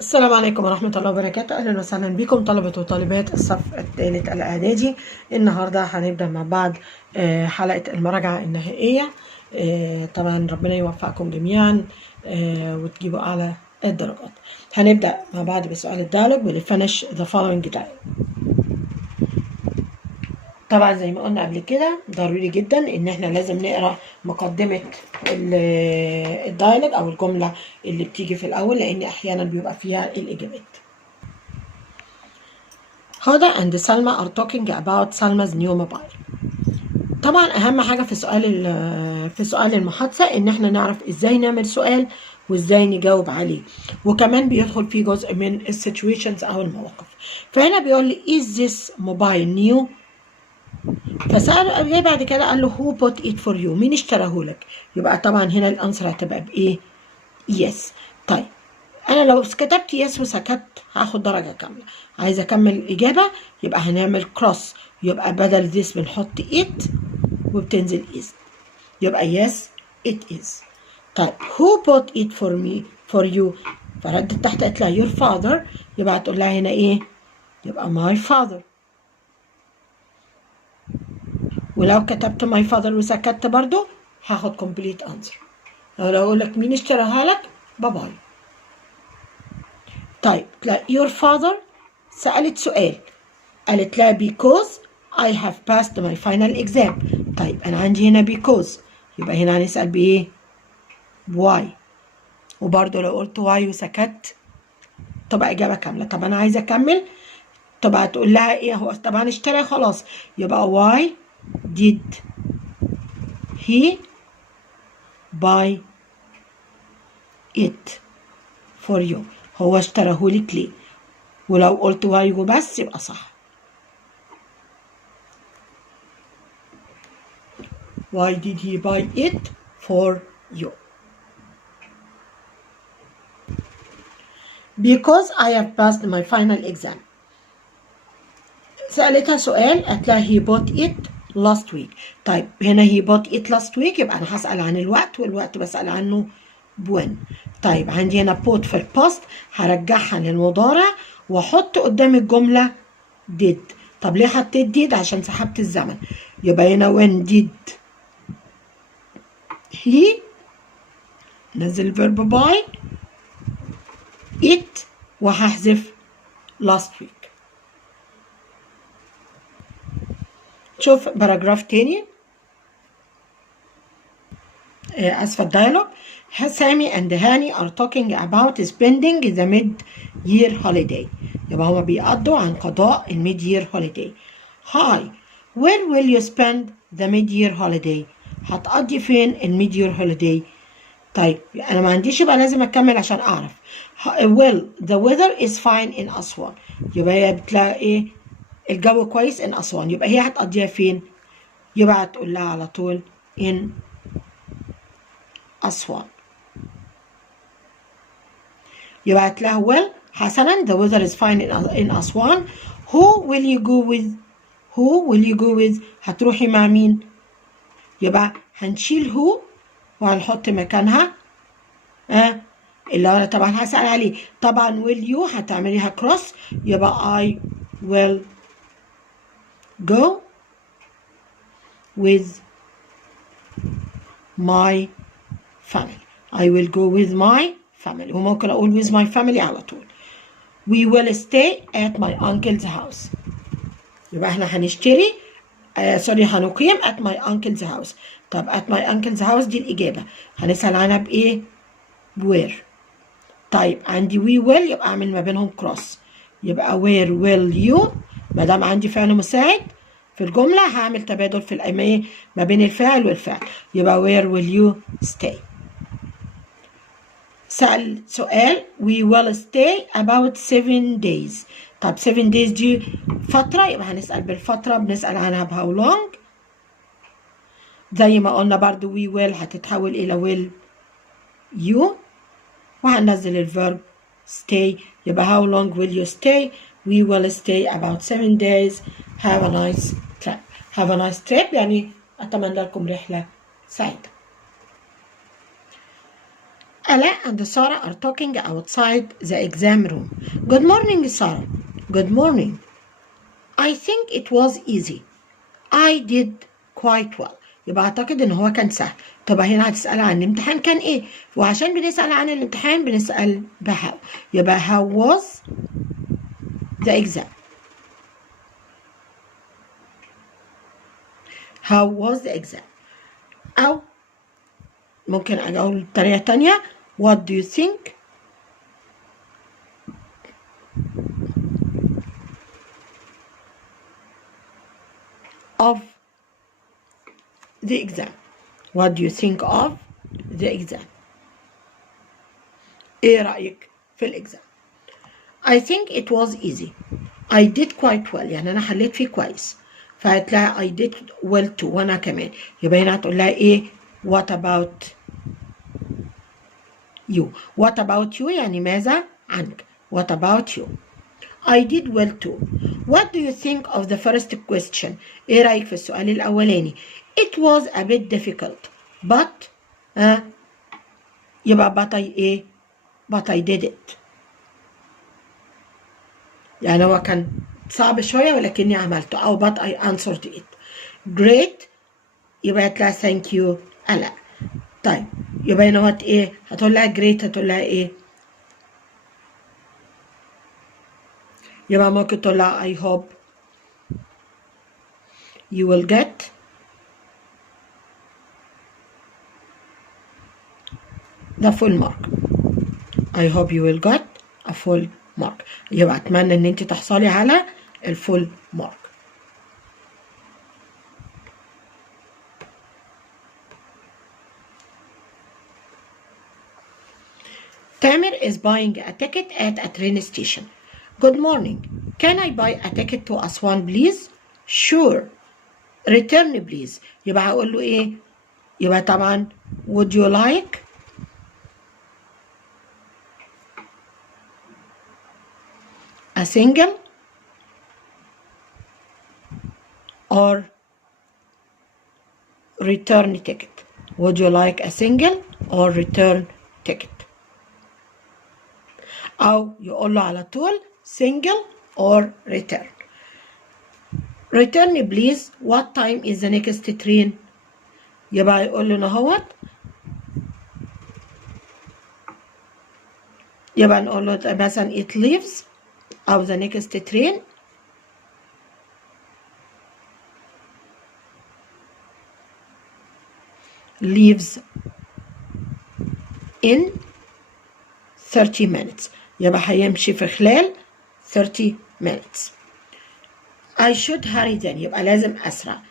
السلام عليكم ورحمة الله وبركاته. أهلا وسهلا بكم طلبة وطالبات الصف الثالث الإعدادي. النهاردة هنبدأ مع بعض حلقة المراجعة النهائية. طبعا ربنا يوفقكم جميعا وتجيبوا أعلى الدرجات. هنبدأ مع بعض بسؤال الديالوج ولفنش the following dialogue. طبعا زي ما قلنا قبل كده ضروري جدا ان احنا لازم نقرا مقدمه الدايلوج او الجمله اللي بتيجي في الاول، لان احيانا بيبقى فيها الاجابات. هدى and سلمى are talking about Salma's new mobile. طبعا اهم حاجه في سؤال المحادثه ان احنا نعرف ازاي نعمل سؤال وازاي نجاوب عليه، وكمان بيدخل فيه جزء من السيتويشنز او المواقف. فهنا بيقول لي is this mobile new؟ فسأل جاي بعد كده قال له who bought it for you؟ مين اشتراه لك؟ يبقى طبعا هنا الانسر هتبقى بايه؟ yes. طيب انا لو كتبت yes وسكت هاخد درجه كامله. عايزه اكمل الاجابه يبقى هنعمل cross، يبقى بدل this بنحط it وبتنزل is، يبقى yes it is. طيب who bought it for you؟ فردت تحت قالت لها your father، يبقى هتقول لها هنا ايه؟ يبقى my father. ولو كتبت my father وسكت برضو هاخد complete answer. لو اقول لك مين اشتراها لك؟ باباي. طيب your father سألت سؤال، قالت لها because I have passed my final exam. طيب انا عندي هنا because، يبقى هنا هنسأل بايه؟ why. وبرضو لو قلت why وسكت تبقى اجابة كاملة. طب انا عايزة اكمل، طبعا تقول لها ايه؟ هو طبعا اشترى خلاص، يبقى why did he buy it for you؟ هو اشتراهولك ليه؟ ولو قلت واي وبس يبقى صح. Why did he buy it for you؟ Because I have passed my final exam. سألتها سؤال قالت لها he bought it last week. طيب هنا he bought it last week يبقى أنا هسأل عن الوقت، والوقت بسأل عنه when. طيب عندي هنا bought في الباست هرجعها للمضارع واحط قدام الجملة did. طب ليه حطيت did؟ عشان سحبت الزمن. يبقى هنا when did he نزل verb by it وهحذف last week. شوف باراجراف تاني، أسفل dialogue. سامي and هاني are talking about spending the mid-year holiday. يبقى هما بيقضوا عن قضاء الميد-year holiday. Hi, where will you spend the mid-year holiday؟ هتقضي فين الميد-year holiday؟ طيب أنا ما عنديش، يبقى لازم أكمل عشان أعرف. Well, the weather is fine in أسوان. يبقى هي بتلاقي إيه؟ الجو كويس in أسوان، يبقى هي هتقضيها فين؟ يبقى هتقول لها على طول in أسوان. يبقى هتلاقيها well حسنا the weather is fine in أسوان. Who will you go with؟ Who will you go with؟ هتروحي مع مين؟ يبقى هنشيل who وهنحط مكانها اللي أنا طبعا هسأل عليه. طبعا will you هتعمليها cross، يبقى I will go with my family. I will go with my family. وممكن أقول with my family على طول. We will stay at my uncle's house. يبقى احنا هنشتري هنقيم at my uncle's house. طب at my uncle's house دي الإجابة، هنسأل عنها بإيه؟ where. طيب عندي we will يبقى أعمل ما بينهم cross، يبقى where will you؟ ما دام عندي فعل مساعد في الجملة هعمل تبادل في الأمية ما بين الفاعل والفعل، يبقى where will you stay؟ سأل سؤال we will stay about 7 days. طب 7 days دي فترة، يبقى هنسأل بالفترة، بنسأل عنها how long. زي ما قلنا برضو we will هتتحول إلى will you، وهننزل الverb stay، يبقى how long will you stay؟ we will stay about 7 days. have a nice trip. have a nice trip يعني أتمنى لكم رحلة سعيدة. Ala and Sarah are talking outside the exam room. Good morning, Sarah. Good morning. I think it was easy. I did quite well. يبقى أعتقد إن هو كان سهل. طب هنا هتسأل عن الامتحان كان إيه؟ وعشان بنسأل عن الامتحان بنسأل بهاو. يبقى how was the exam. How was the exam. أو ممكن أقول بطريقة تانية. What do you think of the exam. What do you think of the exam. إيه رأيك في الإكزام. I think it was easy. I did quite well. يعني أنا حليت فيه كويس. فهتلاقي I did well too. وأنا كمان. يبقى هنا هتقول لها إيه what about you. What about you يعني ماذا عنك. What about you. I did well too. What do you think of the first question. إيه رأيك في السؤال الأولاني. It was a bit difficult. But يبقى but I إيه but I did it. يعني هو كان صعب شوية ولكني عملته. أو but I answered it. Great. يبقى هتلاقي thank you ألا. طيب يبقى هنا إيه هتقول لها great هتقول لها إيه. يبقى ممكن تقول لها I hope you will get the full mark. I hope you will get a full mark. يبقى أتمنى إن أنت تحصلي على الفول مارك. Tamer is buying a ticket at a train station. Good morning. Can I buy a ticket to Aswan please? Sure. Return please. يبقى هقول له إيه؟ يبقى طبعا would you like a single or return ticket. Would you like a single or return ticket. أو يقول له على طول single or return. Return please. What time is the next train. يبقى يقول له نهوت. يبقى نقول له مثلا it leaves أو the next train leaves in 30 minutes. يبقى هيمشي في خلال 30 minutes. I should hurry then. يبقى لازم أسرع.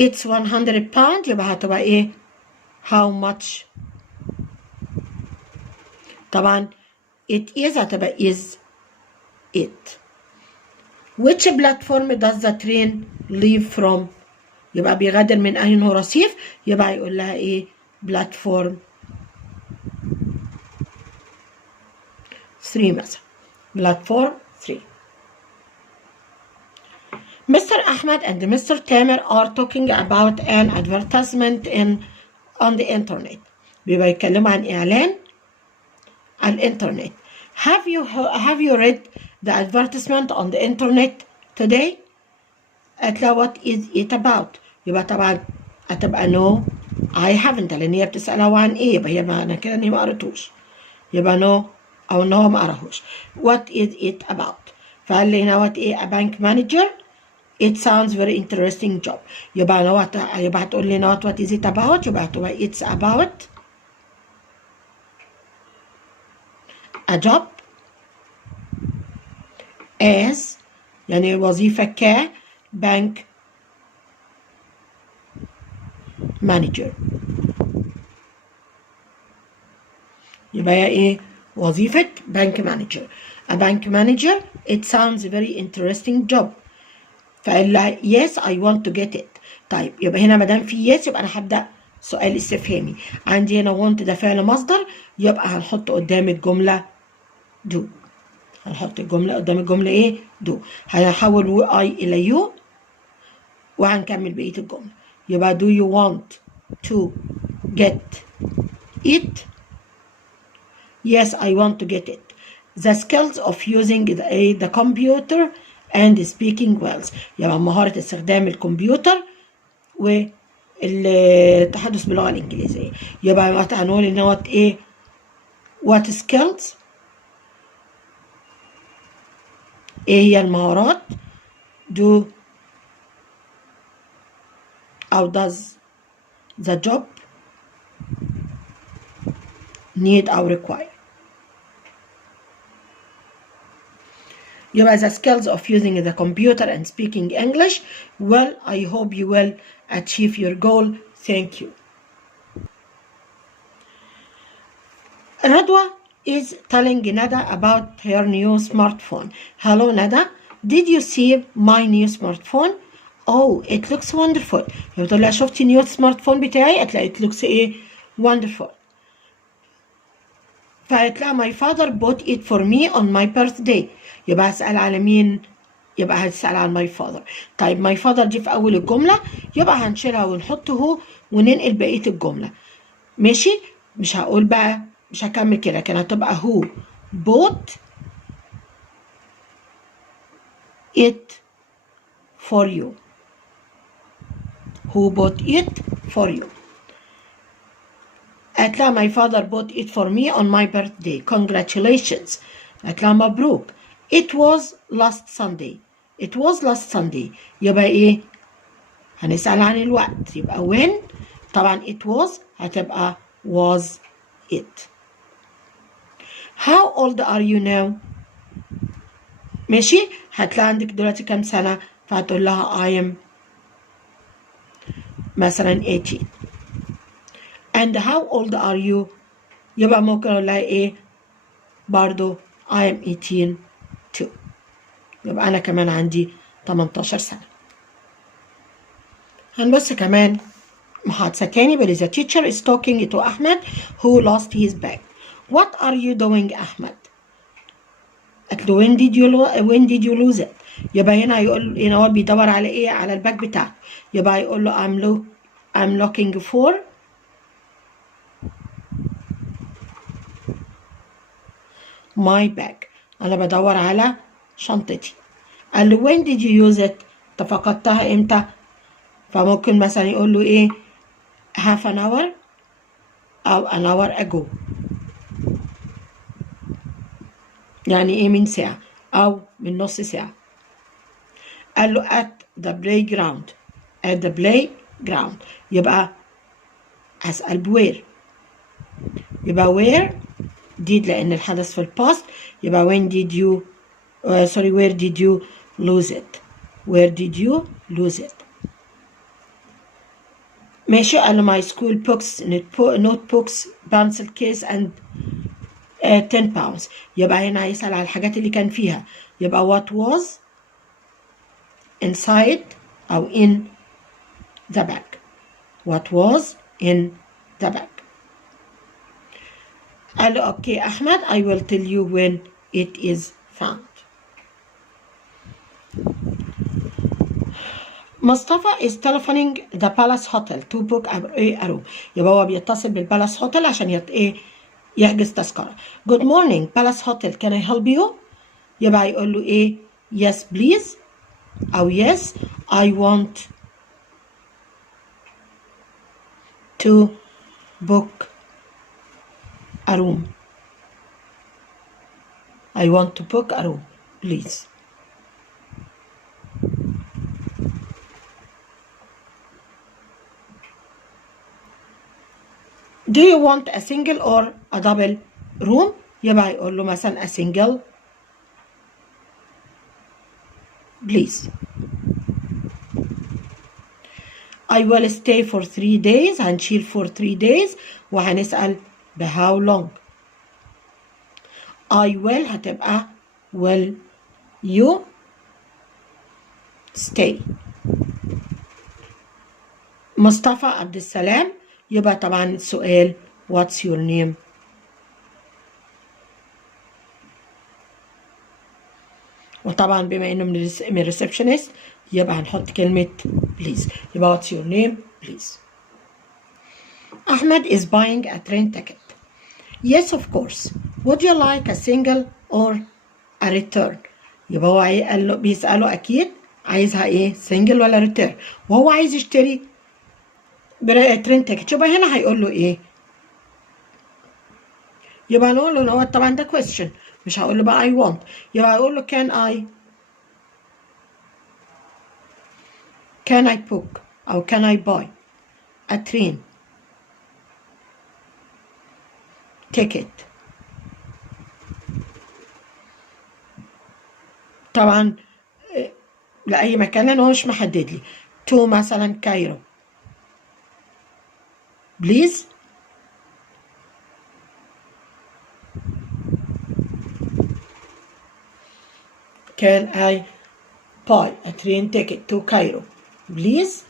It's 100 pound. يبقى هتبقى إيه how much. طبعا it is هتبقى is it. Which platform does the train leave from. يبقى بيغادر من أنه رصيف. يبقى يقول لها إيه platform 3 مثلا. platform 3. Mr. Ahmed and Mr. Tamer are talking about an advertisement on the internet. بيبقى يتكلموا عن إعلان على الإنترنت. Have you read the advertisement on the internet today? هتلاقي what is it about. يبقى طبعا هتبقى no I haven't لأن هي بتسأله عن إيه. يبقى هي معنى كده إن هي ما قريتوش. يبقى no أو إن هو ما قراهوش. What is it about. فقال لي هنا what إيه a bank manager. It sounds very interesting job. يبقى هتقول لي not what is it about. يبقى هتبقى it's about a job as يعني وظيفة ك bank manager. يبقى هي ايه وظيفة bank manager. A bank manager. It sounds very interesting job. فقال لها yes I want to get it. طيب يبقى هنا ما دام في yes يبقى انا هبدأ سؤال استفهامي. عندي هنا want ده فعل مصدر. يبقى هنحط قدام الجملة do. هنحط الجملة قدام الجملة ايه do. هنحول I إلى you وهنكمل بقية الجملة. يبقى do you want to get it. Yes, I want to get it. The skills of using the computer and speaking well. يبقى مهارة استخدام الكمبيوتر والتحدث باللغة الإنجليزية. يبقى هنقول إن هو إيه؟ What skills؟ إيه هي المهارات؟ Do أو does the job need أو require. يبقى the skills of using the computer and speaking English. Well, I hope you will achieve your goal. Thank you. Radwa is telling Nada about her new smartphone. Hello Nada, did you see my new smartphone? Oh, it looks wonderful. بتقول لها شفتي نيو سمارت بتاعي؟ قالت لها it looks ايه؟ wonderful. فقالت لها my father bought it for me on my birthday. يبقى هسأل على مين؟ يبقى هتسأل عن my father. طيب my father دي في أول الجملة، يبقى هنشيلها ونحط هو وننقل بقية الجملة. ماشي؟ مش هقول بقى، مش هكمل كده، كان هتبقى who bought it for you. Who bought it for you. قالت لها my father bought it for me on my birthday. Congratulations. قالت لها مبروك. It was last Sunday. It was last Sunday. يبقى ايه؟ هنسأل عن الوقت. يبقى when. طبعا it was هتبقى was it. How old are you now? ماشي؟ هتلاقي عندك دلوقتي كام سنة؟ فهتقول لها I am مثلا 18. And how old are you? يبقى ممكن اقول لها ايه؟ برضو I am 18 too. يبقى انا كمان عندي 18 سنة. هنبص كمان محادثة تاني بل the teacher is talking to Ahmed who lost his bag. What are you doing أحمد؟ قالت له when did you lose it؟ يبقى هنا هيقول هنا هو بيدور على ايه؟ على الباك بتاعته. يبقى هيقول له I'm looking for my bag. أنا بدور على شنطتي. قال له when did you use it؟ أنت فقدتها إمتى؟ فممكن مثلا يقول له إيه؟ half an hour أو an hour ago. يعني إيه من ساعة أو من نص ساعة. قال له at the playground. at the playground. يبقى هسأل بوير. يبقى where did لأن الحدث في الباست. يبقى when did you where did you lose it؟ where did you lose it؟ ماشي. قال له my school books notebooks pencil case and 10 pounds. يبقى هنا هيسأل على الحاجات اللي كان فيها. يبقى what was inside أو in the bag. what was in the bag. قال له اوكي أحمد I will tell you when it is found. مصطفى is telephoning the Palace Hotel to book a room. يبقى هو بيتصل بالبالاس هوتيل عشان يحجز تذكرة. Good morning Palace Hotel, can I help you؟ يبقى يقول له ايه؟ yes please أو yes I want to book a room. I want to book a room please. Do you want a single or a double room؟ يبقى يقول له مثلا a single please. I will stay for 3 days. هنشيل for 3 days وهنسأل ب how long. I will هتبقى will you stay. مصطفى عبد السلام. يبقى طبعا السؤال what's your name؟ وطبعا بما انه من الريسبشنست يبقى هنحط كلمة please. يبقى what's your name please. Ahmed is buying a train ticket. Yes of course. would you like a single or a return؟ يبقى هو قال له بيسأله أكيد عايزها إيه، single ولا return، وهو عايز يشتري ترين تيكت. يبقى هنا هيقول له إيه؟ يبقى نقول له إن هو طبعا ده question، مش هقول له بقى I want، يبقى هيقول له can I book أو can I buy a train ticket. طبعا لأي مكان لأن هو مش محدد لي. تو مثلا كايرو بليز. Can I buy a train ticket to Cairo please؟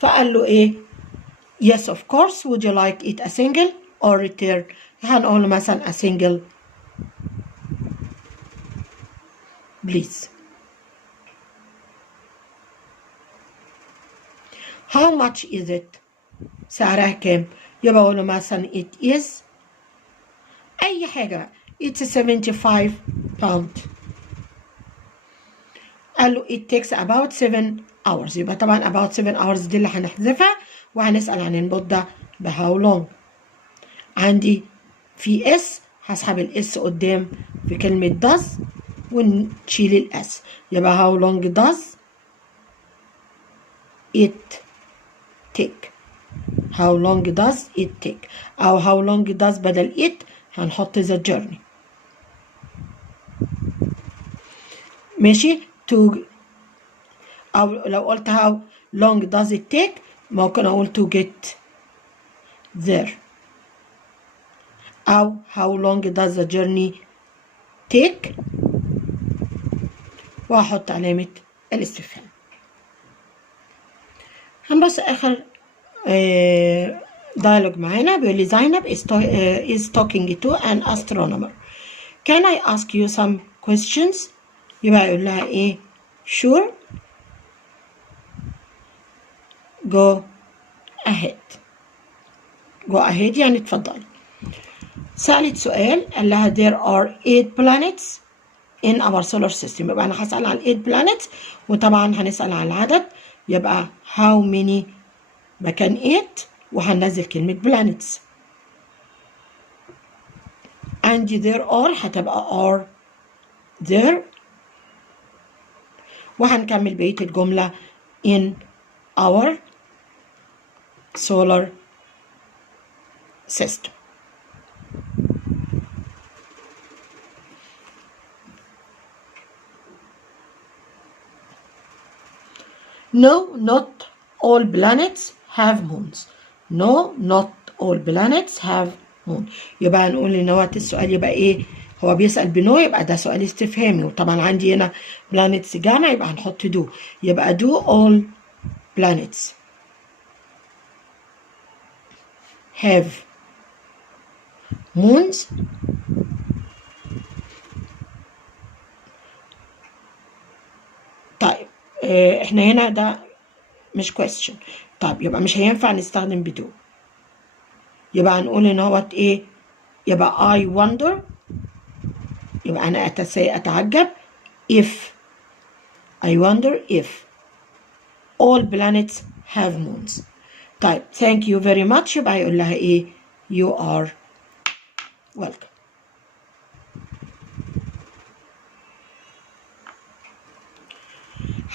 فقال له ايه؟ yes of course. would you like it a single or return؟ هنقول له مثلا a single please. how much is it؟ سعرها كام؟ يبقى اقول له مثلا it is اي حاجة it's 75 pound. قال له it takes about 7 hours. يبقى طبعا about 7 hours دي اللي هنحذفها وهنسأل عن المدة ب how long. عندي في اس هسحب الاس قدام في كلمة does ونشيل الاس. يبقى how long does it take؟ how long does it take؟ أو how long does بدل it هنحط the journey. ماشي. to أو لو قلت how long does it take ممكن أقول to get there، أو how long does the journey take وأحط علامة الاستفهام. هنبص آخر dialogue معانا. بيقول لي زينب is talking to an astronomer. Can I ask you some questions؟ يبقى يقول لها إيه؟ sure go ahead. go ahead يعني اتفضلي. سألت سؤال قال لها there are 8 planets in our solar system. يبقى أنا هسأل عن 8 planets وطبعا هنسأل عن العدد. يبقى how many مكان 8 وهننزل كلمة planets. and there are هتبقى are there وهنكمل بقية الجملة in our solar system. No, not all planets have moons. No, not all planets have moon. يبقى هنقول ان هو السؤال يبقى ايه؟ هو بيسأل بنو يبقى ده سؤال استفهامي، وطبعا عندي هنا planets جمع يبقى هنحط do. يبقى do all planets have moons. طيب احنا هنا ده مش question. طيب يبقى مش هينفع نستخدم بدو. يبقى هنقول ان هو ايه؟ يبقى I wonder يبقى انا اتعجب if I wonder if all planets have moons. طيب thank you very much يبقى هيقول لها ايه؟ you are welcome.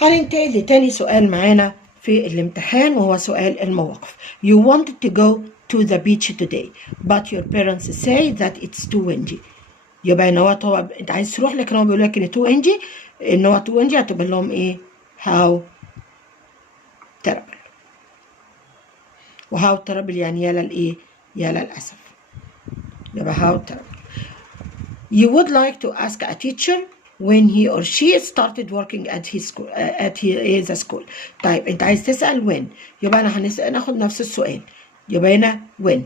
هننتقل لتاني سؤال معانا في الامتحان وهو سؤال المواقف. You wanted to go to the beach today but your parents say that it's too windy. يبقى ان هو انت عايز تروح لكن هو بيقول لك ان too windy، ان هو too windy هتبقى لهم ايه؟ how terrible. وهاو terrible يعني يا للايه؟ يا للاسف. يبقى how terrible. You would like to ask a teacher when he or she started working at his school at the school. طيب انت عايز تسأل when يبقى انا هناخد نفس السؤال. يبقى هنا when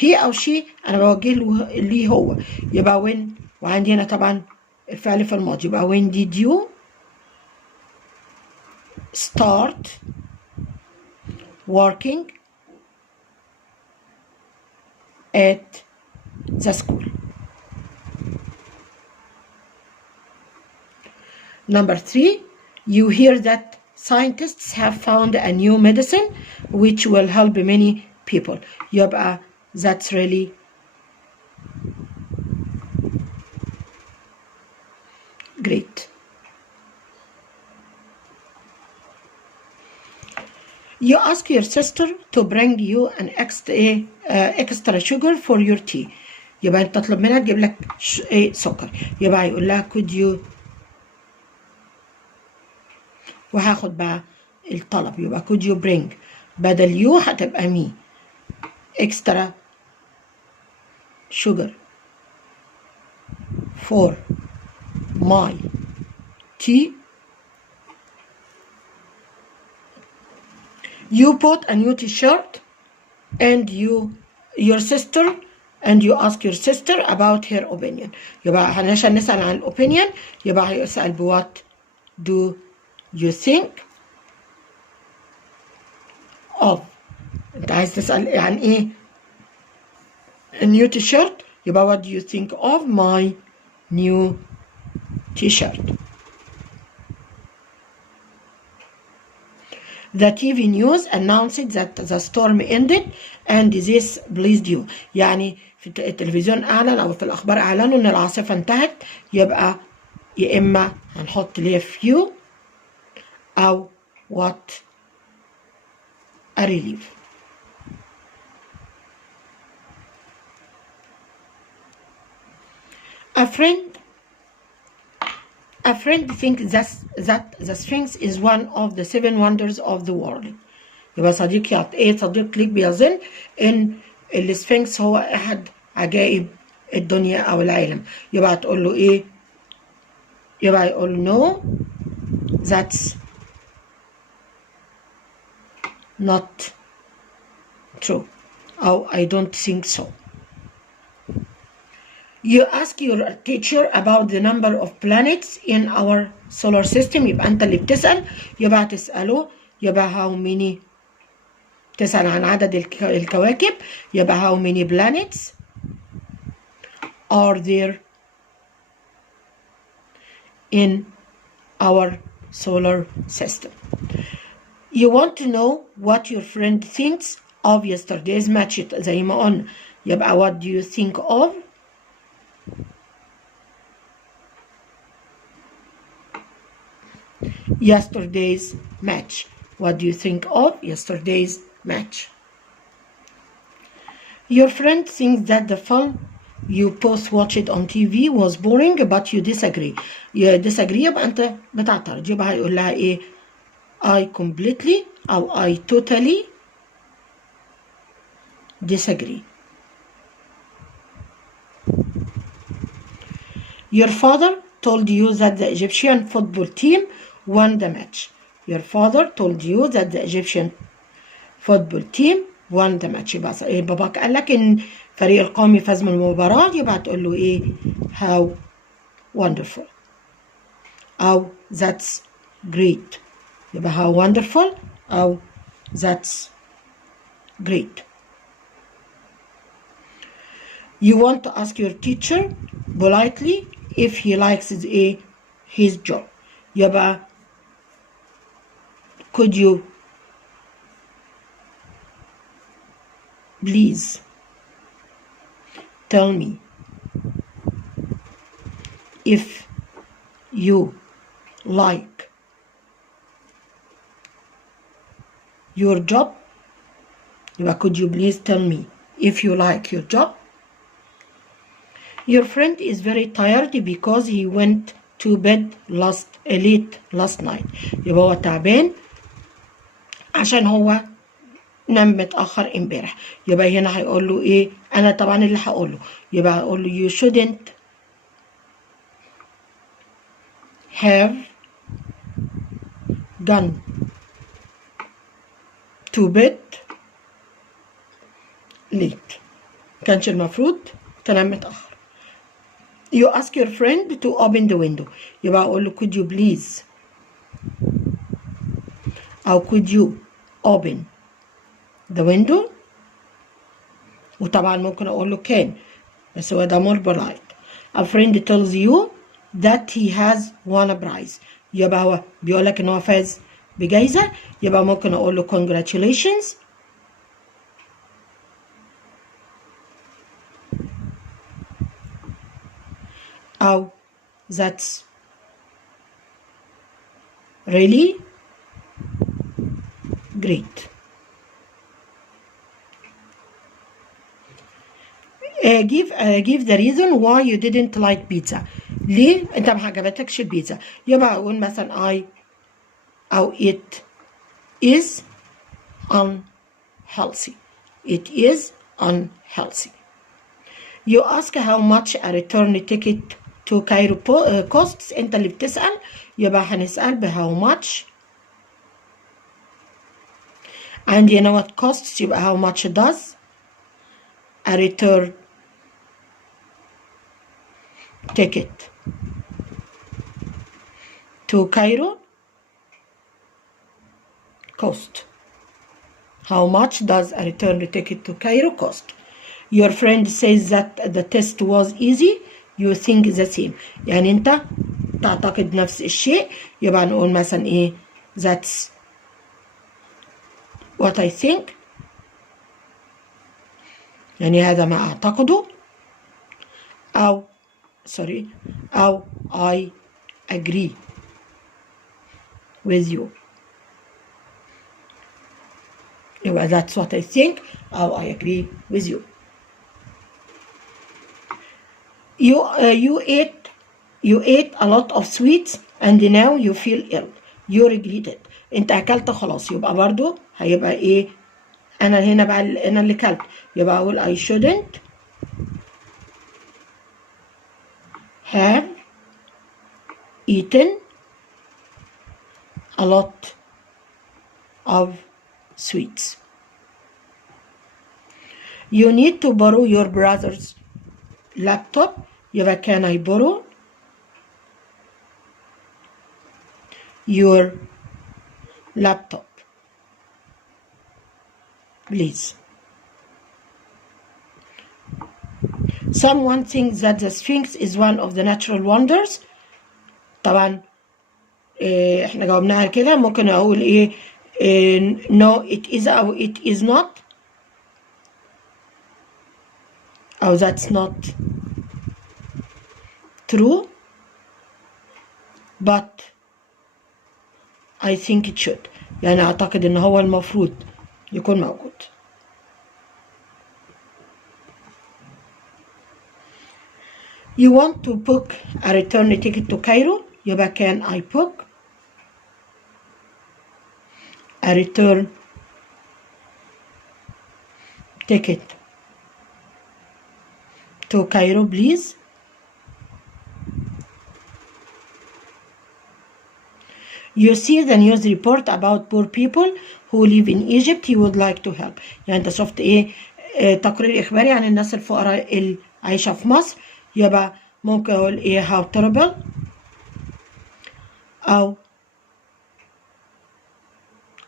he او she انا بوجه له ليه هو يبقى when، وعندي هنا طبعا الفعل في الماضي يبقى when did you start working at the school. Number 3, you hear that scientists have found a new medicine which will help many people. يبقى that's really great. You ask your sister to bring you an extra sugar for your tea. يبقى انت تطلب منها تجيب لك سكر. يبقى يقول لها could you، وهاخد بقى الطلب يبقى could you bring، بدل you هتبقى me extra sugar for my tea. You bought a new t-shirt and your sister and you ask your sister about her opinion. يبقى عشان نسأل عن الopinion يبقى هيسأل what do you think of. انت عايز تسأل عن ايه a new t-shirt يبقى what do you think of my new t-shirt. The TV news announced that the storm ended and this pleased you. يعني في التلفزيون أعلن أو في الأخبار أعلنوا إن العاصفة انتهت. يبقى يا إما هنحط ليه few أو what a relief. A friend thinks that the Sphinx is one of the 7 wonders of the world. يبقى صديق ليك بيظن إن السفنكس هو أحد عجائب الدنيا أو العالم. يبقى تقول له إيه؟ يبقى يقول no that's not true أو I don't think so. You ask your teacher about the number of planets in our solar system. يبقى أنت اللي بتسأل. يبقى تسأله يبقى how many، تسأل عن عدد الكواكب. يبقى how many planets are there in our solar system. You want to know what your friend thinks of yesterday's match زي ما قلنا. يبقى what do you think of yesterday's match. What do you think of yesterday's match? Your friend thinks that the film you both watched on TV was boring but you disagree. You disagree يبقى أنت بتعترض. يبقى هيقول لها إيه؟ I completely أو I totally disagree. Your father told you that the Egyptian football team won the match. Your father told you that the Egyptian football team won the match. يبقى إيه باباك قال لك إن فريق القومي فاز من المباراة. يبقى تقول له إيه؟ how wonderful أو that's great. يبقى how wonderful أو that's great. You want to ask your teacher politely if he likes his job. يبقى could you please tell me if you like your job. يبقى could you please tell me if you like your job. Your friend is very tired because he went to bed late last night. يبقى هو تعبان عشان هو نام متأخر امبارح. يبقى هنا هيقول له ايه؟ انا طبعا اللي هقول له. يبقى هقول له you shouldn't have gone to bed late. كانش المفروض تنام متأخر. You ask your friend to open the window. يبقى أقول له could you please أو could you open the window. وطبعا ممكن أقول له can بس هو ده more polite. A friend tells you that he has won a prize. يبقى هو بيقول لك ان هو فاز بجائزة، يبقى ممكن اقول له congratulations أو that's really great. Give the reason why you didn't like pizza. ليه انت ما عجبتكش البيتزا؟ يبقى اقول مثلا I أو it is unhealthy. It is unhealthy. You ask how much a return ticket to Cairo costs. انت اللي بتسأل، يبقى هنسأل ب how much. And you know what costs، يبقى how much does a return ticket to Cairo cost. How much does a return ticket to Cairo cost? Your friend says that the test was easy. You think the same. يعني انت تعتقد نفس الشيء، يبقى نقول مثلا ايه that's what I think، يعني هذا ما اعتقده، او I agree with you. يبقى that's what I think أو I agree with you. You ate a lot of sweets and now you feel ill. You regret it. انت اكلت خلاص، يبقى برضو هيبقى ايه؟ انا هنا بقى انا اللي كلت، يبقى اقول I shouldn't have eaten a lot of sweets. You need to borrow your brother's laptop. يبقى can I borrow your laptop please? Someone thinks that the Sphinx is one of the natural wonders. طبعا احنا جاوبناها كده، ممكن اقول ايه no it is أو it is not، أو that's not true but I think it should. يعني أعتقد إن هو المفروض يكون موجود. You want to book a return ticket to Cairo. يبقى can I book a return ticket to Cairo please? You see the news report about poor people who live in Egypt. You would like to help. يعني انت شفت ايه تقرير اخباري عن الناس الفقراء اللي عايشة في مصر، يبقى ممكن اقول ايه how terrible او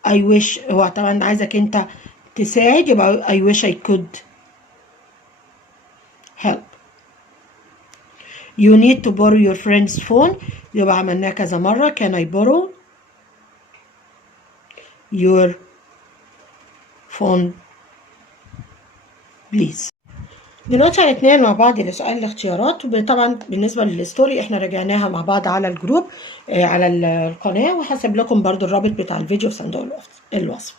I wish. هو طبعا عايزك انت تساعد، يبقى I wish I could help. You need to borrow your friend's phone. يبقى عملناه كذا مرة can I borrow your phone please؟ دلوقتي هنتنقل مع بعض لسؤال الاختيارات. وطبعا بالنسبة للستوري احنا راجعناها مع بعض على الجروب على القناة، وهسيب لكم برضو الرابط بتاع الفيديو في صندوق الوصف.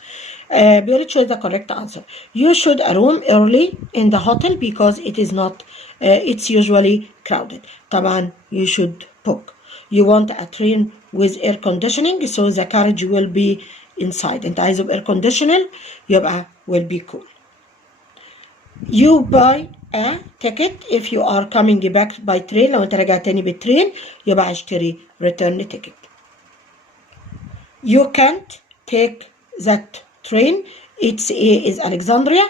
بيقول choose the correct answer. You should a room early in the hotel because it is not it's usually crowded. طبعا you should book. You want a train with air conditioning so the carriage will be inside. انت عايزه ب air conditioning يبقى will be cool. You buy a ticket if you are coming back by train. لو انت راجع تاني بالترين يبقى اشتري return ticket. You can't take that train. It's is Alexandria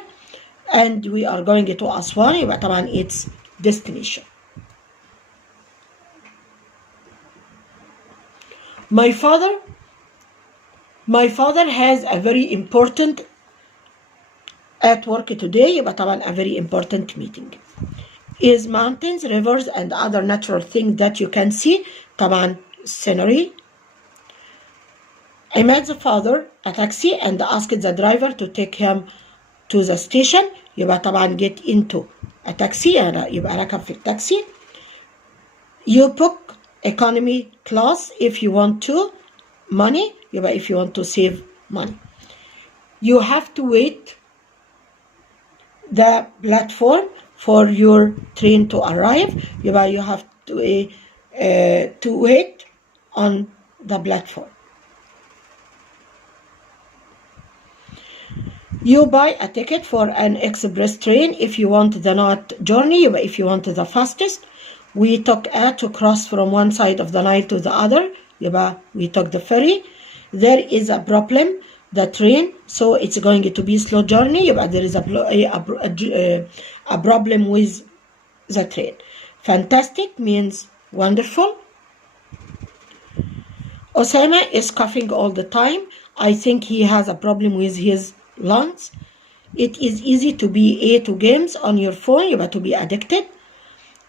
and we are going to Aswan. يبقى طبعا it's destination. My father has a very important at work today. يبقى طبعا a very important meeting. is mountains, rivers and other natural things that you can see. طبعا scenery. I met the father a taxi and asked the driver to take him to the station. يبقى طبعا get into a taxi يبقى ركب في التاكسي. You book economy class if you want to money يبقى if you want to save money. You have to wait the platform for your train to arrive يبقى you have to wait on the platform. You buy a ticket for an express train if you want the night journey يبقى if you want the fastest. We took to cross from one side of the Nile to the other يبقى we took the ferry. There is a problem the train so it's going to be slow journey يبقى there is a problem with the train. Fantastic means wonderful. Osama is coughing all the time. I think he has a problem with his lungs. It is easy to be to games on your phone يبقى to be addicted.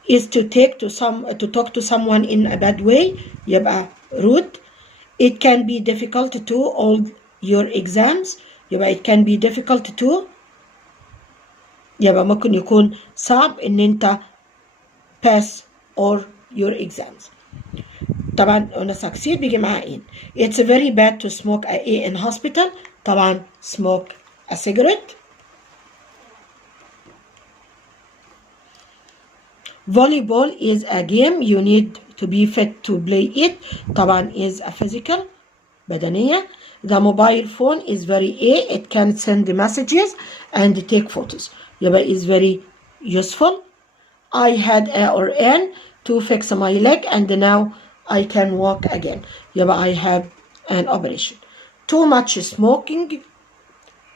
Is to talk to someone in a bad way يبقى rude. It can be difficult to all your exams يبقى it can be difficult to يبقى ممكن يكون صعب ان انت pass or your exams. طبعا قلنا succeed بيجي معاه in. It's very bad to smoke in hospital. طبعا smoke a cigarette. Volleyball is a game you need to be fit to play it. طبعا is a physical بدنية. The mobile phone is very it can send messages and take photos يبقى is very useful. I had a or an to fix my leg and now I can walk again يبقى I have an operation. Too much smoking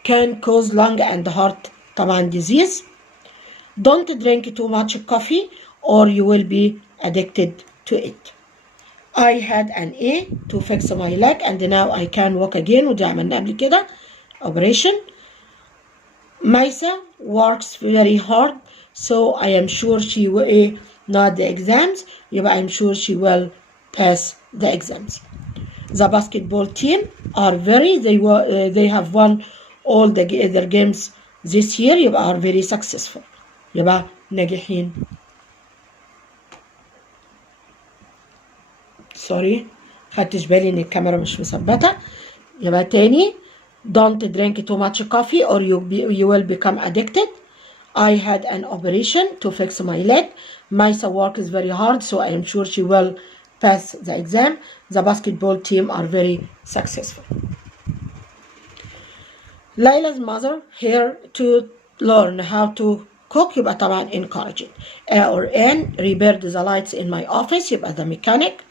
can cause lung and heart طبعا disease. Don't drink too much coffee or you will be addicted to it. I had an A to fix my leg and now I can walk again ودي عملنا قبل كده operation. Maisa works very hard so I am sure she will not the exams يبقى I'm sure she will pass the exams. The basketball team are they have won all their games this year يبقى are very successful يبقى ناجحين. سوري خدتش بالي ان الكاميرا مش مثبته يبقى تاني. Don't drink too much coffee or you will become addicted. I had an operation to fix my leg. Maisa works very hard so I am sure she will pass the exam. The basketball team are very successful. Layla's mother here to learn how to cook يبقى طبعا encourage it. A or N repaired the lights in my office يبقى the mechanic.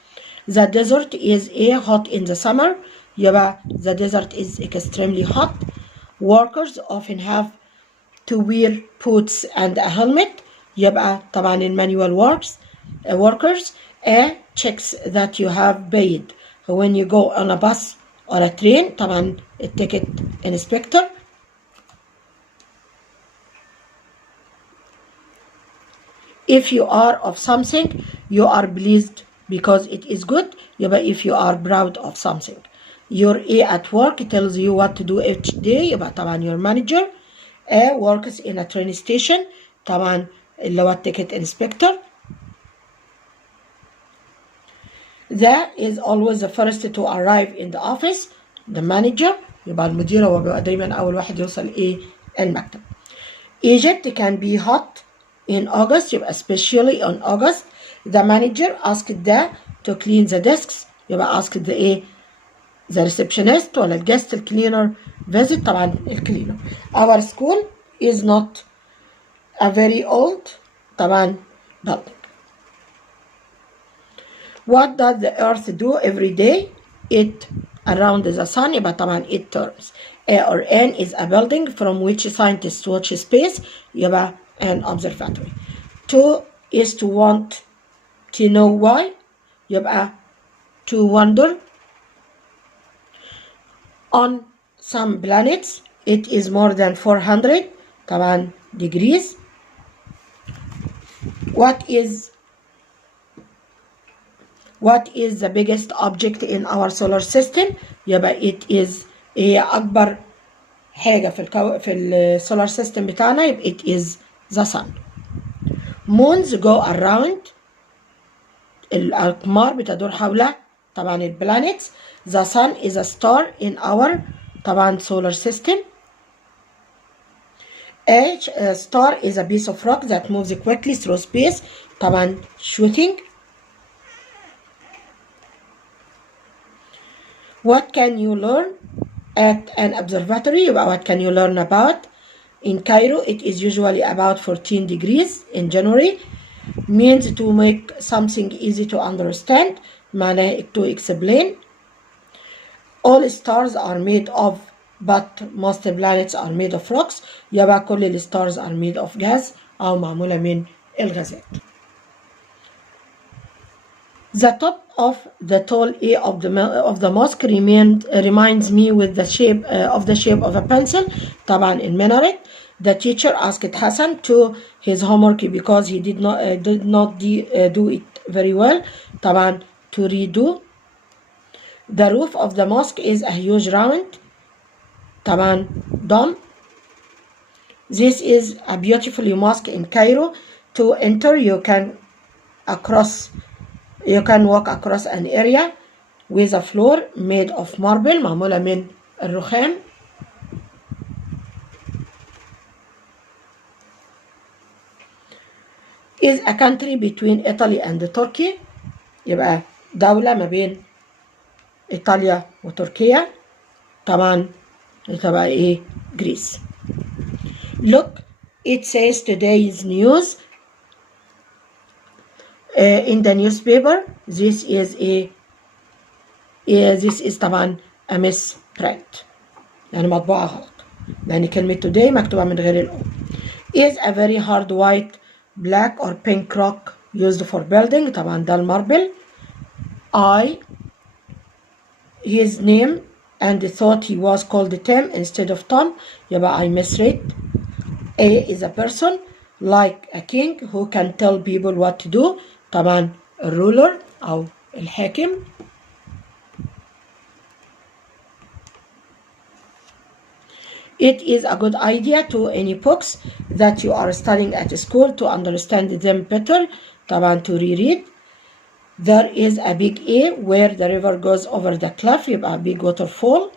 The desert is hot in the summer يبقى the desert is extremely hot. Workers often have to wear boots and a helmet يبقى طبعا in manual workers. A checks that you have paid when you go on a bus or a train طبعا ticket inspector. If you are of something you are pleased because it is good يبقى if you are proud of something. Your A at work tells you what to do each day يبقى طبعا your manager. A works in a train station طبعا اللي هو ticket inspector. The is always the first to arrive in the office the manager يبقى المدير هو بيبقى دايما أول واحد يوصل المكتب. Egypt can be hot in August يبقى especially on August. The manager asked the to clean the desks يبقى asked the the receptionist ولا الجست cleaner visit طبعا الكلينر. Our school is not a very old طبعا building. What does the earth do every day? It around the sun يبقى طبعا it turns. A or N is a building from which scientists watch space يبقى an observatory. To is to want to know why يبقى to wonder. On some planets it is more than 400 طبعا degrees. What is the biggest object in our solar system؟ يبقى it is هي أكبر حاجة في السولار سيستم بتاعنا، يبقى it is the sun. Moons go around، الأقمار بتدور حول طبعا البلانيتس. The sun is a star in our طبعا solar system. A star is a piece of rock that moves quickly through space طبعا shooting. What can you learn at an observatory؟ يبقى what can you learn about؟ In Cairo it is usually about 14 degrees in January. Means to make something easy to understand، معناه to explain. All stars are made of but most planets are made of rocks، يبقى كل الستارز are made of gas أو معمولة من الغازات. The top of the tall A of the mosque reminds me with the shape of a pencil طبعا المنارة. The teacher asked Hassan to his homework because he did not do it very well طبعا to redo. The roof of the mosque is a huge round طبعا dome. This is a beautiful mosque in Cairo. To enter you can walk across an area with a floor made of marble معمولة من الرخام. Is a country between Italy and Turkey، يبقى دولة ما بين إيطاليا وتركيا طبعا تبقى إيه؟ Greece. Look, it says today's news in the newspaper. This is طبعا a misprint، يعني مطبوعة غلط، يعني كلمة today مكتوبة من غير الأو. Is a very hard white black or pink rock used for building طبعا ده الماربل. His name and thought he was called Tim instead of Tom، يبقى I misread. A is a person like a king who can tell people what to do طبعا الرولر أو الحاكم. It is a good idea to any books that you are studying at school to understand them better طبعا to reread. There is a big A where the river goes over the cliff، يبقى big waterfall.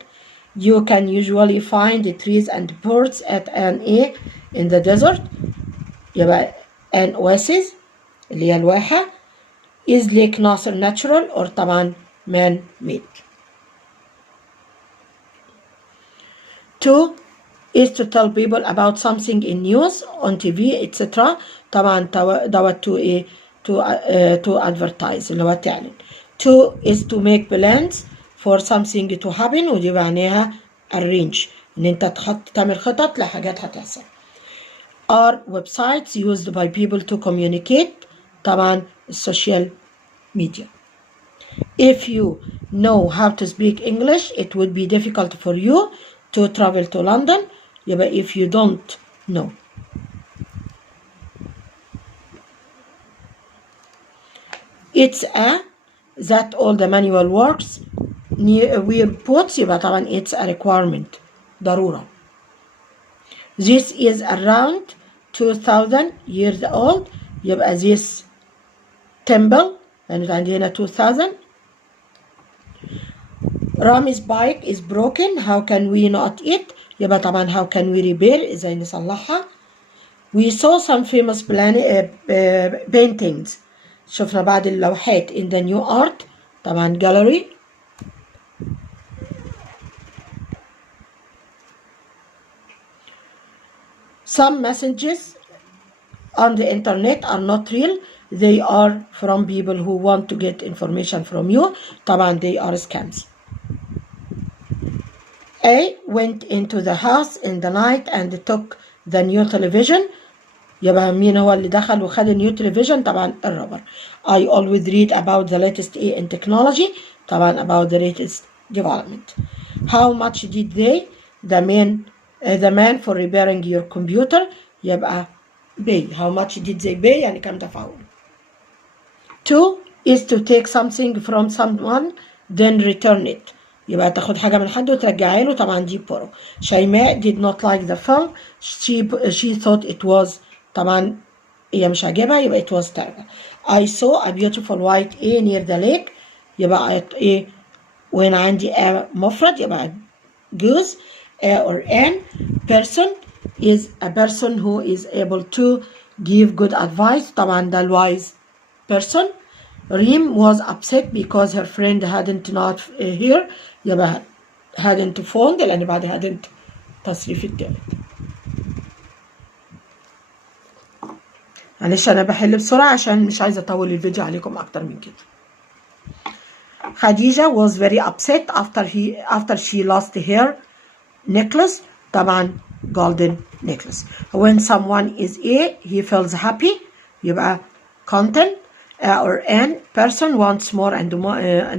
You can usually find trees and birds at an A in the desert، يبقى an oasis اللي هي الواحة. Is Lake Nasser natural or طبعا man made؟ 2 is to tell people about something in news on TV etc. طبعا دوت to ايه to advertise اللي هو تعلن. 2 is to make plans for something to happen، ودي معناها arrange ان انت تعمل خطط لحاجات هتحصل. Are websites used by people to communicate طبعا السوشيال media. If you know how to speak English it would be difficult for you to travel to London، يبقى if you don't know. It's a that all the manual works near ports، يبقى طبعا it's a requirement ضرورة. This is around 2000 years old، يبقى this temple يعني عندي هنا 2000. Rami's bike is broken، how can we not it؟ يبقى طبعا how can we repair ازاي نصلحها. We saw some famous paintings، شفنا بعض اللوحات in the new art طبعا gallery. Some messages on the internet are not real، they are from people who want to get information from you طبعا they are scams. A went into the house in the night and took the new television، يبقى مين هو اللي دخل وخد النيو تلفزيون؟ طبعا الرابر. I always read about the latest in technology طبعا about the latest development. How much did they the man for repairing your computer؟ يبقى pay. How much did they pay؟ يعني كم دفعوا. 2 is to take something from someone then return it. يبقى تاخد حاجة من حد وترجعها له، طبعا دي borrow. شيماء did not like the film. She thought it was، طبعا هي مش عاجبها يبقى it was terrible. I saw a beautiful white A near the lake. يبقى ايه وهنا عندي a مفرد يبقى goose. A or an person is a person who is able to give good advice. طبعا ده wise person. Reem was upset because her friend hadn't not here. يبقى hadn't phoned لأن بعد hadn't تصريف التالت. معلش أنا بحل بسرعة عشان مش عايزة أطول الفيديو عليكم أكتر من كده. خديجة was very upset after she lost her necklace. طبعا golden necklace. When someone is A he feels happy. يبقى content. Or an person wants more and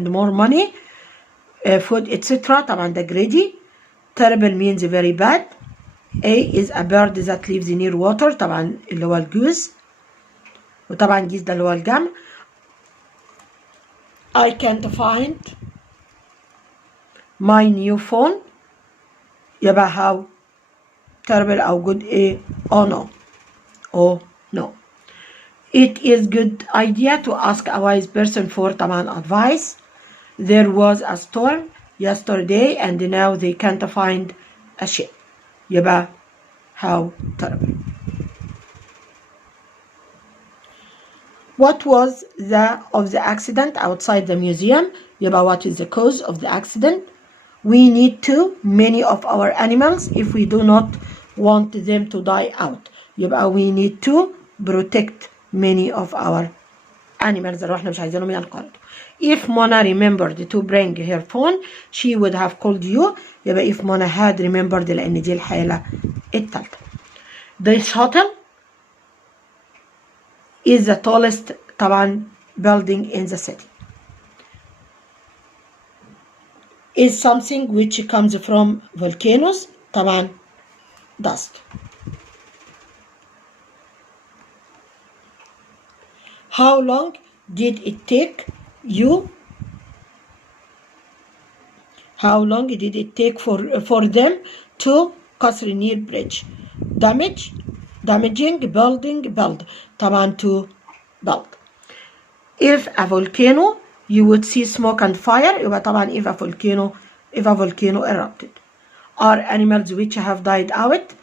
more money. Food etc. طبعا ده greedy. Terrible means very bad. A is a bird that lives near water. طبعا اللي هو الجوز. وطبعا جيز ده اللي هو الجمع. I can't find my new phone. يبقى how terrible أو good A. Oh no. Oh no. It is good idea to ask a wise person for طبعا advice. There was a storm yesterday and now they can't find a ship. يبقى how terrible. What was the accident outside the museum? يبقى what is the cause of the accident? We need to many of our animals if we do not want them to die out. يبقى we need to protect many of our animals اللي احنا مش عايزينهم ينقرضوا. If Mona remembered to bring her phone she would have called you. يبقى if Mona had remembered لأن دي الحالة الثالثة. This hotel is the tallest طبعا building in the city. Is something which comes from volcanoes. طبعا dust. How long did it take you? How long did it take for them to كسر near bridge? Damaging, building, build. طبعا to build. If a volcano you would see smoke and fire. يبقى طبعا if a volcano erupted. Are animals which have died out.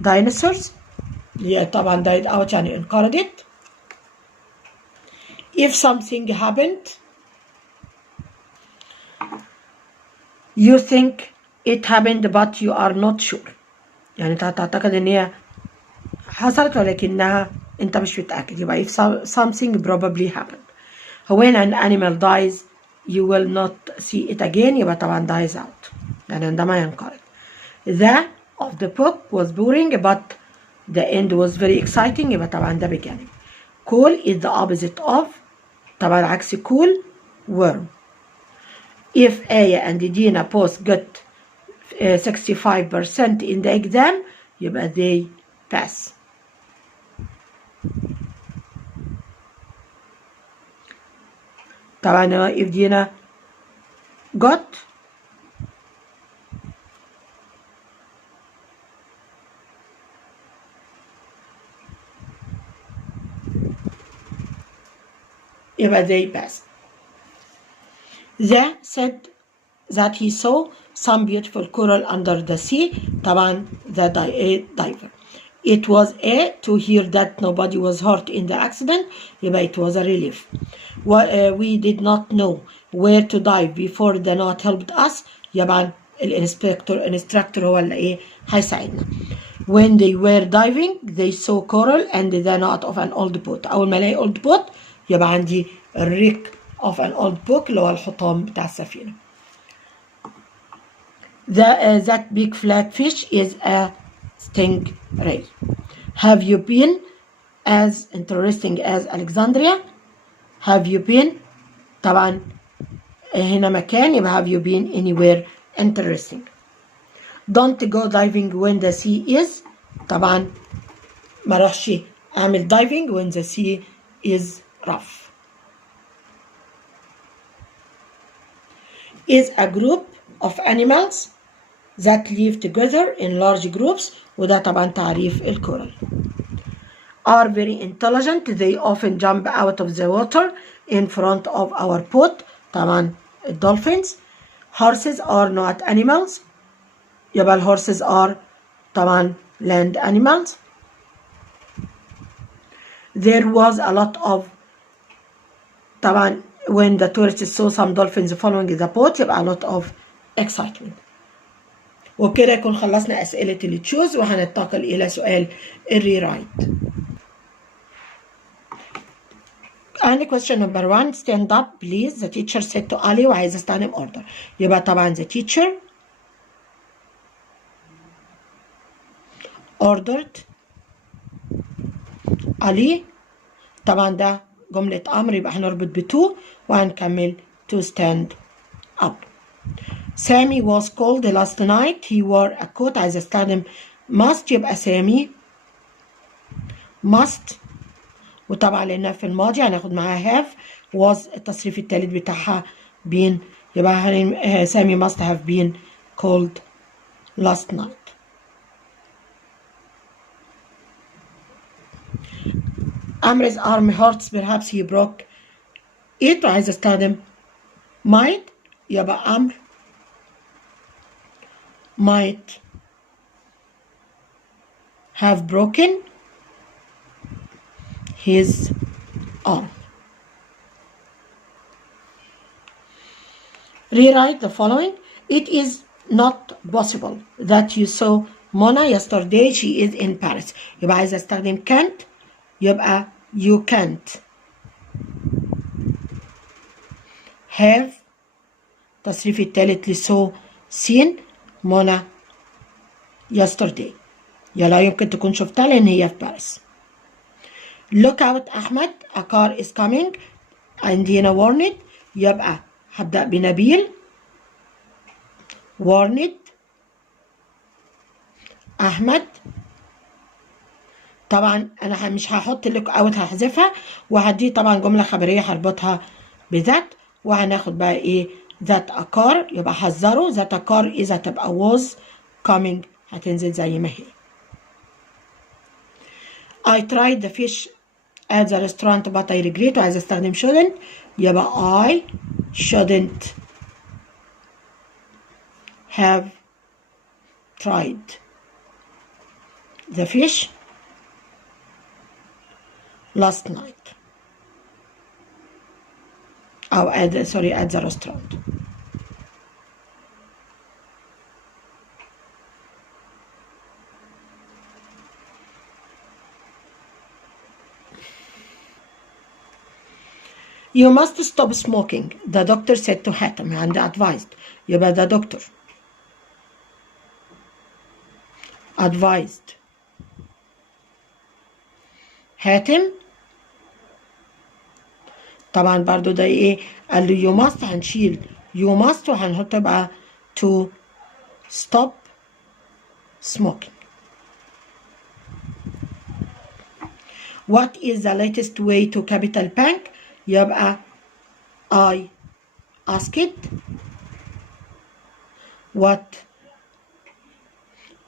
Dinosaurs. Yeah, طبعا died out يعني انقرضت. If something happened you think it happened but you are not sure. يعني تعتقد ان هي حصلت ولكنها انت مش متأكد. يبقى if something probably happened. When an animal dies you will not see it again. يبقى طبعا dies out يعني عندما ينقرض. The of the book was boring but the end was very exciting. يبقى طبعا ده beginning. Cool is the opposite of طبعا عكس cool worm. If Aya and Dina both got 65% in the exam يبقى they pass. طبعا if Dina got يبقى they pass. The said that he saw some beautiful coral under the sea. طبعا the diver. It was a to hear that nobody was hurt in the accident. يبقى it was a relief. We did not know where to dive before the knot helped us. يبقى الانستراكتور هو اللي ايه هيساعدنا. When they were diving they saw coral and the knot of an old boat. أول ما الاقي old boat يبقى عندي الريك of an old book اللي هو الحطام بتاع السفينة. That big flat fish is a stingray. Have you been as interesting as Alexandria? Have you been طبعا هنا مكان يبقى have you been anywhere interesting. Don't go diving when the sea is طبعا ما اروحش اعمل diving when the sea is rough. is a group of animals that live together in large groups. وده طبعا تعريف الكورال. are very intelligent. They often jump out of the water in front of our boat. طبعا الدولفينز. horses are not animals. يبقى الهورسز are طبعا land animals. there was a lot of طبعا when the tourists saw some dolphins following the boat يبقى a lot of excitement. وبكده يكون خلصنا أسئلة اللي تشوز وهننتقل إلى سؤال الريرايت. And question number 1, stand up please. The teacher said to Ali. وعايز استخدم order. يبقى طبعا the teacher ordered Ali. طبعا ده جملة أمر يبقى هنربط ب to وهنكمل to stand up. Sammy was cold last night. He wore a coat. عايز استخدم must يبقى سامي must. وطبعا لأنها في الماضي هناخد معاها have. was التصريف الثالث بتاعها been يبقى سامي must have been cold last night. Amr's arm hurts. Perhaps he broke it. وعايز استخدم might يبقى أمر might have broken his arm. Rewrite the following. It is not possible that you saw Mona yesterday. She is in Paris. يبقى عايز استخدم can't يبقى you can't have تصريف الثالث لسو seen Mona yesterday. لا يمكن تكون شفتها لأن هي في باريس. look out أحمد. a car is coming. عندنا warned يبقى هبدأ بنبيل warned أحمد. طبعا أنا مش هحط look out هحذفها وهدي طبعا جملة خبرية هربطها بذات وهناخد بقى إيه that a car يبقى حذره that a car إذا تبقى was coming هتنزل زي ما هي. I tried the fish at the restaurant but I regret. وعايز استخدم shouldn't يبقى I shouldn't have tried the fish last night. أو at the restaurant. You must stop smoking. The doctor said to Hatem and advised. يبقى the doctor advised Hatem. طبعا برضو ده ايه قال له you must هنشيل you must وهنحط بقى to stop smoking. What is the latest way to Capital Bank? يبقى I asked. What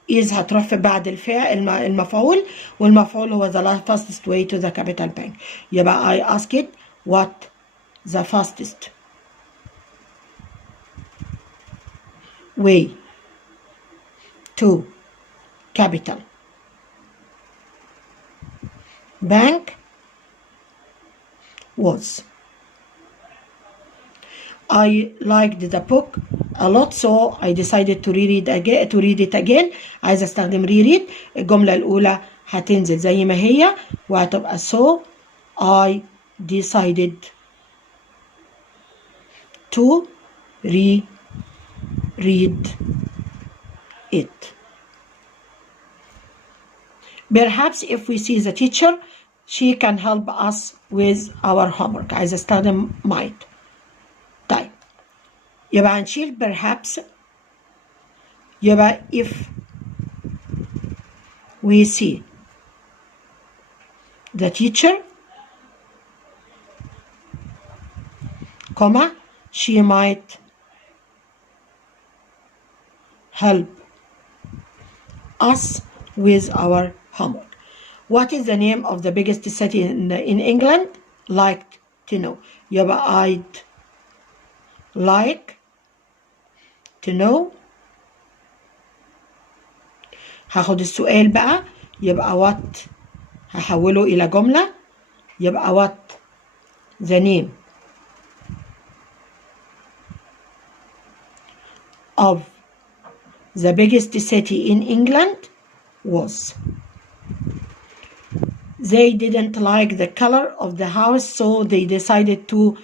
is هتروح في بعد الفعل المفعول والمفعول هو the fastest way to the Capital Bank. يبقى I asked what the fastest way to Capital Bank was. I liked the book a lot so I decided to read it again. عايز استخدم reread. الجملة الأولى هتنزل زي ما هي وهتبقى so I decided to reread it. Perhaps if we see the teacher she can help us with our homework. عايز استخدم might. طيب يبقى هنشيل perhaps يبقى if we see the teacher, comma, she might help us with our homework. What is the name of the biggest city in England? Like to know. يبقى I'd like to know. هاخد السؤال بقى، يبقى what هحوله إلى جملة، يبقى what the name of the biggest city in England was. They didn't like the color of the house, so they decided to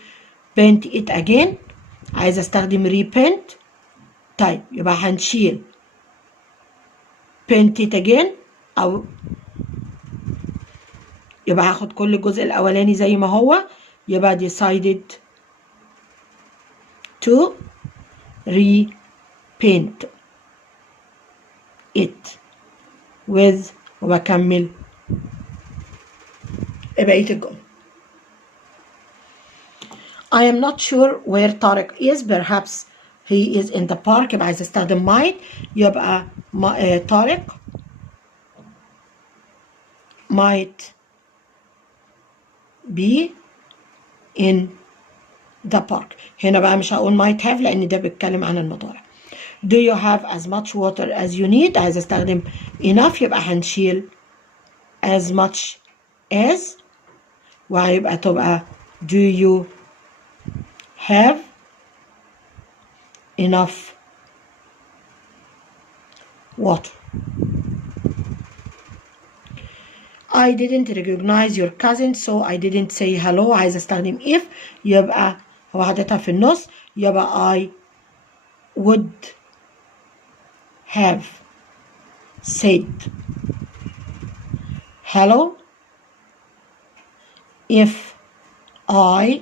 paint it again. عايز استخدم repaint. طيب يبقى هنشيل paint it again، أو يبقى هاخد كل الجزء الأولاني زي ما هو، يبقى decided to repaint it with، وبكمل بقية الجملة. I am not sure where طارق is. Perhaps he is in the park. يبقى عايز استخدم might. يبقى طارق might be in the park. هنا بقى مش هقول might have لأن ده بيتكلم عن المضارع. Do you have as much water as you need؟ عايز استخدم enough، يبقى هنشيل as much as، وهيبقى تبقى do you have enough water. I didn't recognize your cousin so I didn't say hello. عايز استخدم if، يبقى هو حاططها في النص، يبقى I would have said hello if I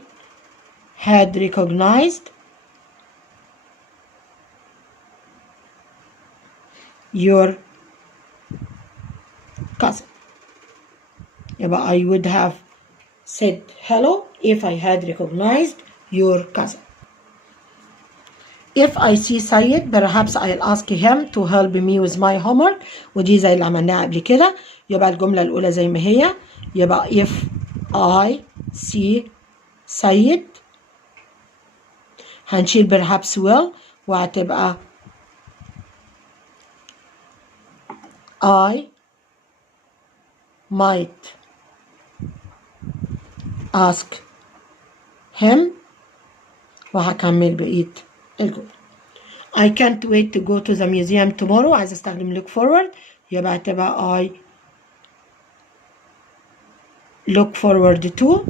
had recognized your cousin. يبقى I would have said hello if I had recognized your cousin. If I see Syed, perhaps I'll ask him to help me with my homework. ودي زي اللي عملناها قبل كده، يبقى الجملة الأولى زي ما هي، يبقى if I see Syed هنشيل perhaps will، وهتبقى I might ask him، وهكمل بقية الجملة. I can't wait to go to the museum tomorrow. عايز استخدم look forward، يبقى هتبقى I look forward to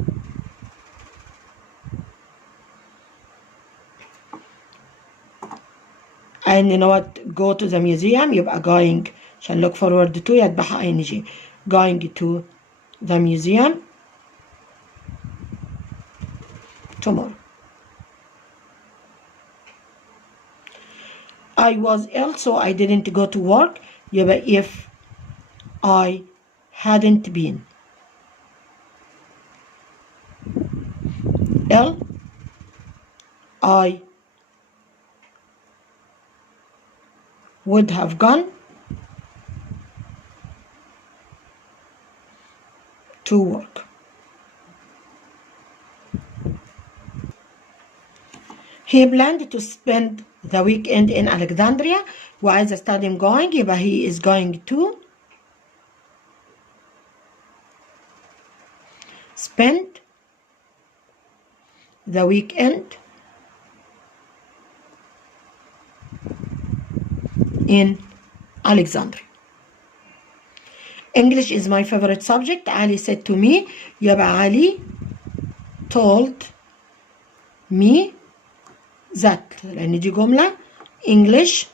and you know what go to the museum، يبقى going عشان look forward to يتبعها ing، going to the museum tomorrow. I was ill so I didn't go to work، يبقى if I hadn't been ill I would have gone to work. He planned to spend the weekend in Alexandria، وعايز استخدم going، يبقى he is going to spend the weekend in Alexandria. English is my favorite subject. Ali said to me، يبقى Ali told me that، لأن دي جملة English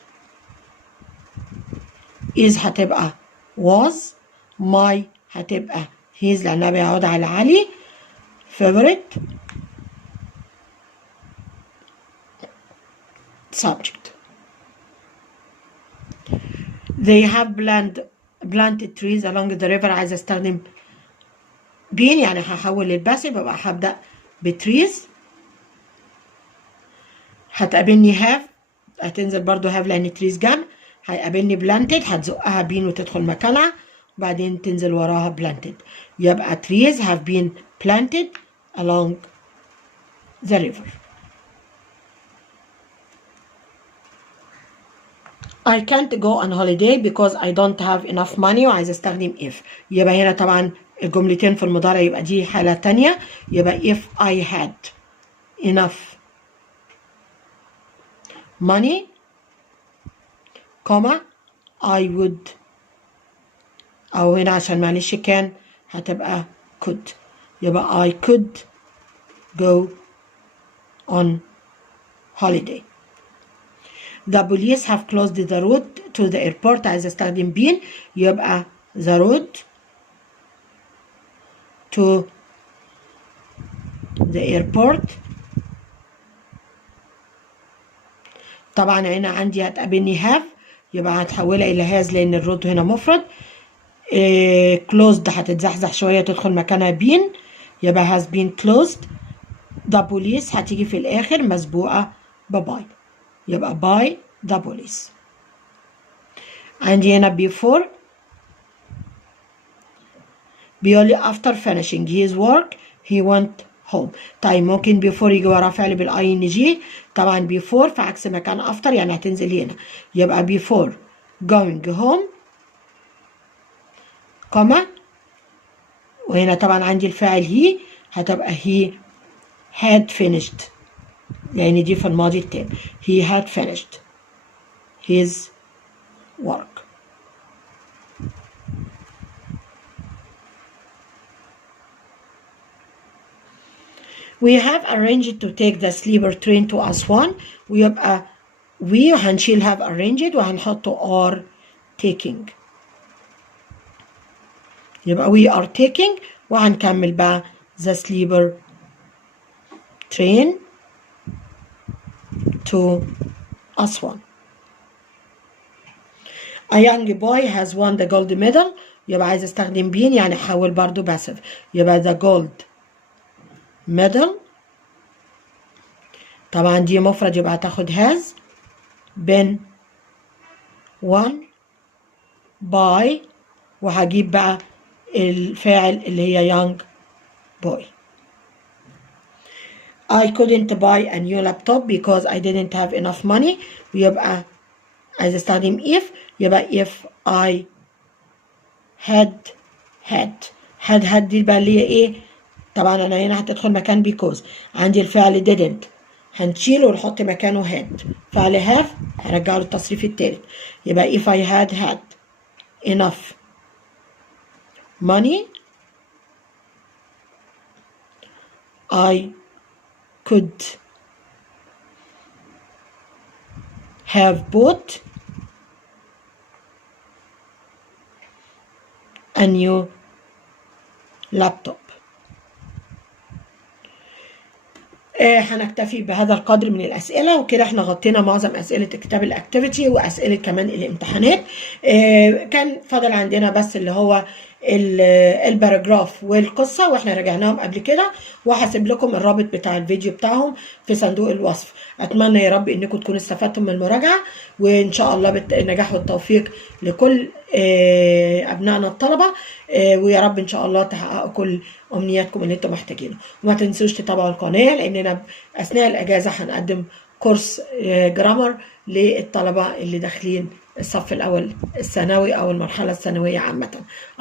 is هتبقى was، my هتبقى his لأنها بيعود على علي، favorite subject. They have planted trees along the river. عايز استخدم بين يعني هحول للباسيف، يبقى هبدأ بتريز. هتقابلني هاف، هتنزل برضو هاف لأن تريز جمع. هيقابلني بلانتد، هتزقها بين وتدخل مكانها، وبعدين تنزل وراها بلانتد. يبقى trees have been planted along the river. I can't go on holiday because I don't have enough money. وعايز استخدم if. يبقى هنا طبعا الجملتين في المضارع، يبقى دي حالة تانية. يبقى if I had enough money, comma I would، أو هنا عشان معلش كان هتبقى could. يبقى I could go on holiday. The police have closed the road to the airport. عايز استخدم been، يبقى the road to the airport. طبعا هنا عندي هتقابلني have، يبقى هتحولها إلى has لأن الرود هنا مفرد. closed هتتزحزح شوية تدخل مكانها been، يبقى has been closed. the police هتيجي في الآخر مسبوقة بباي، يبقى by the police. عندي هنا before، بيقول لي after finishing his work he went home. طيب ممكن before يجي وراه فعل بالاي ان جي، طبعا before في عكس مكان after يعني هتنزل هنا، يبقى before going home كما، وهنا طبعا عندي الفاعل he، هتبقى he had finished يعني دي في الماضي التام. he had finished his work. We have arranged to take the sleeper train to Aswan. ويبقى we هنشيل have arranged وهنحطه are taking، يبقى we are taking وهنكمل بقى the sleeper train to Aswan. A young boy has won the gold medal. يبقى عايز استخدم been يعني احول برضو passive، يبقى the gold medal. طبعا دي مفرد يبقى هتاخد has been won by، وهجيب بقى الفاعل اللي هي young boy. I couldn't buy a new laptop because I didn't have enough money. ويبقى عايز استخدم if، يبقى if I had دي بقى اللي هي ايه؟ طبعا انا هنا هتدخل مكان because. عندي الفعل didn't هنشيله ونحط مكانه had. فعل have هرجع له التصريف التالت، يبقى if I had enough money I could have bought a new laptop. هنكتفي بهذا القدر من الأسئلة، وكده احنا غطينا معظم أسئلة كتاب الأكتيفيتي وأسئلة كمان الامتحانات. كان فضل عندنا بس اللي هو البرجراف والقصة، واحنا راجعناهم قبل كده، وهسيب لكم الرابط بتاع الفيديو بتاعهم في صندوق الوصف. أتمنى يا رب إنكم تكونوا استفدتم من المراجعة، وإن شاء الله بالنجاح والتوفيق لكل أبنائنا الطلبة، ويا رب إن شاء الله تحققوا كل أمنياتكم اللي أنتم محتاجينه. وما تنسوش تتابعوا القناة، لأننا أثناء الأجازة هنقدم كورس جرامر للطلبة اللي داخلين الصف الأول الثانوي أو المرحلة الثانوية عامة.